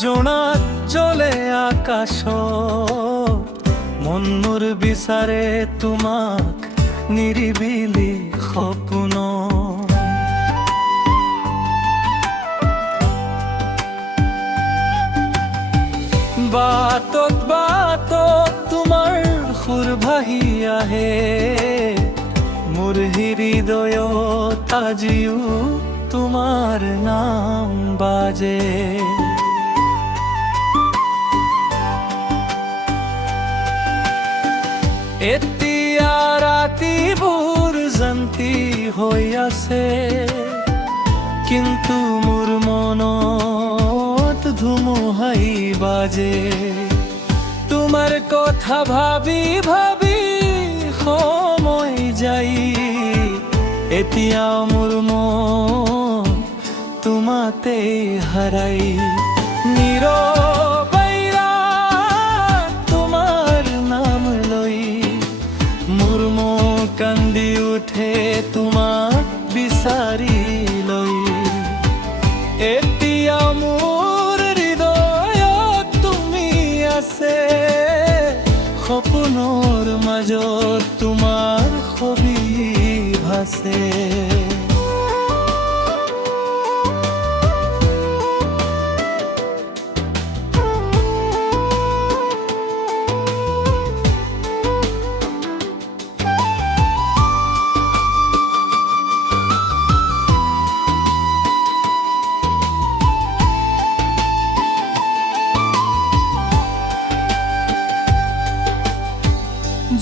জোনাক জ্বলে আকাশ মন মোৰ বিচাৰে তোমাক নিৰিবিলি সপোন বাটত বাটত তোমাৰ সুৰ ভাহি আহে মোৰ হৃদয়ত আজিও তোমাৰ নাম বাজে এতিয়া ৰাতিবোৰ জন্তি হৈ আছে কিন্তু মোৰ মনত ধুমুহাই বাজে তোমাৰ কথা ভাবি ভাবি সময় যাই এতিয়া মোৰ মন তোমাতে হাৰাই নীৰৱৈ তোমাৰ নাম লৈ মোৰ মন কান্দি উঠে তোমাক বিচাৰি লৈ এতিয়া মোৰ হৃদয়ত তুমি আছে সপোনৰ মাজত তোমাৰ ছবি ভাসে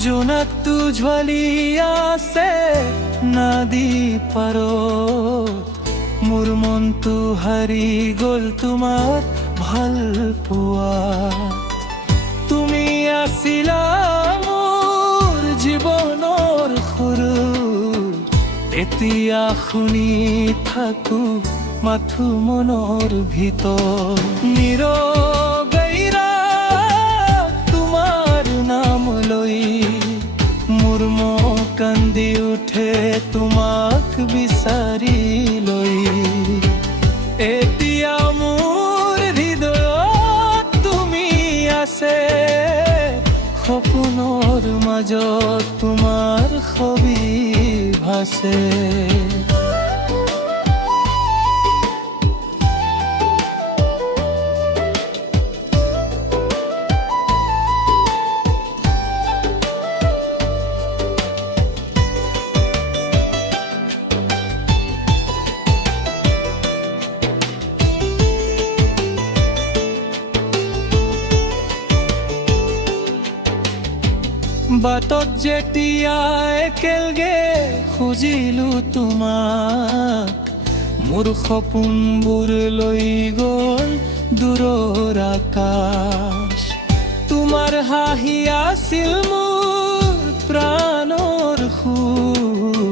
জোনাক জ্বলি আছে নদী পাৰত মোৰ মনটো হাৰি গ'ল তোমাৰ ভাল পোৱা তুমি আছিলা মোৰ জীৱনৰ সুৰ এতিয়া শুনি থাকো মাথো মনৰ ভিতৰ নীৰৱৈ তোমাৰ নাম লৈ মোৰ মন কান্দি উঠে তোমাক বিচাৰি লৈ এতিয়া মোৰ হৃদয়ত তুমি আছে সপোনৰ মাজত তোমাৰ ছবি ভাসে বাটত যেতিয়া একেলগে খুজিলো তোমাক মোৰ সপোনবোৰ লৈ গ'ল দূৰৰ আকাশ তোমাৰ হাঁহি আছিল মোৰ প্ৰাণৰ সুৰ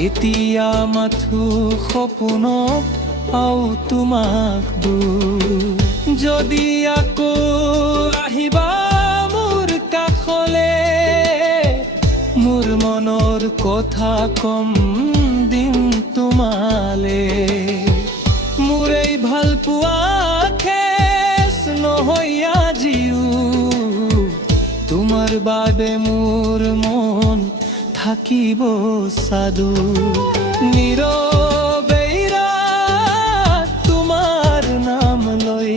এতিয়া মাথো সপোনত পাওঁ তোমাক দূৰ যদি আকৌ আহিবা মোৰ মনৰ কথা কম দিম তোমালে মোৰ এই ভাল পোৱা শেষ নহয় আজিও তোমাৰ বাবে মোৰ মন থাকিব সাধু নীৰৱৈ তোমাৰ নাম লৈ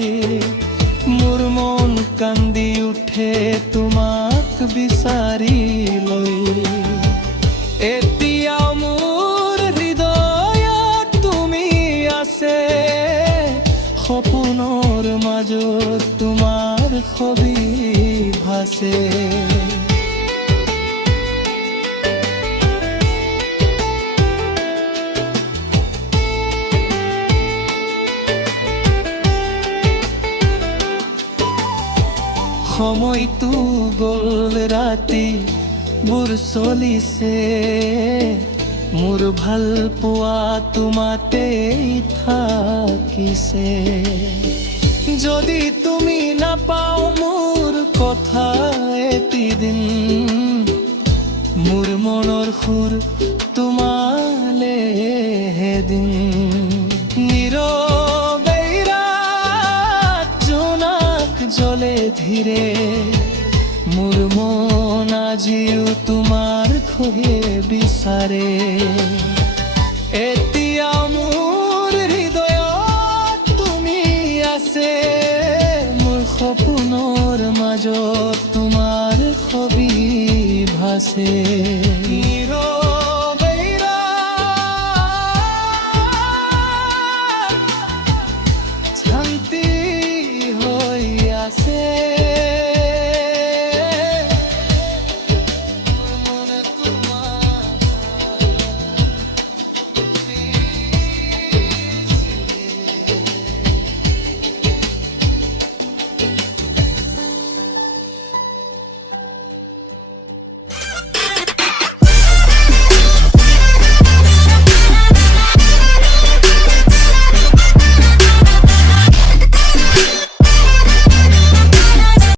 মোৰ মন কান্দি উঠে তোমাক বিচাৰি লৈ এতিয়া মোৰ হৃদয়ত তুমি আছে সপোনৰ মাজত তোমাৰ ছবি ভাসে সময়টো গ'ল ৰাতি বোৰ চলিছে মোৰ ভাল পোৱা তোমাতেই থাকিছে যদি তুমি নাপাও মোৰ কথা এদিন মোৰ মনৰ সুৰ তোমালে হেদিন নীৰৱৈ ধীৰে মোৰ মন আজিও তোমাৰ খোহে বিচাৰে এতিয়া মোৰ হৃদয়ত তুমি আছে মোৰ সপোনৰ মাজত তোমাৰ ছবি ভাসে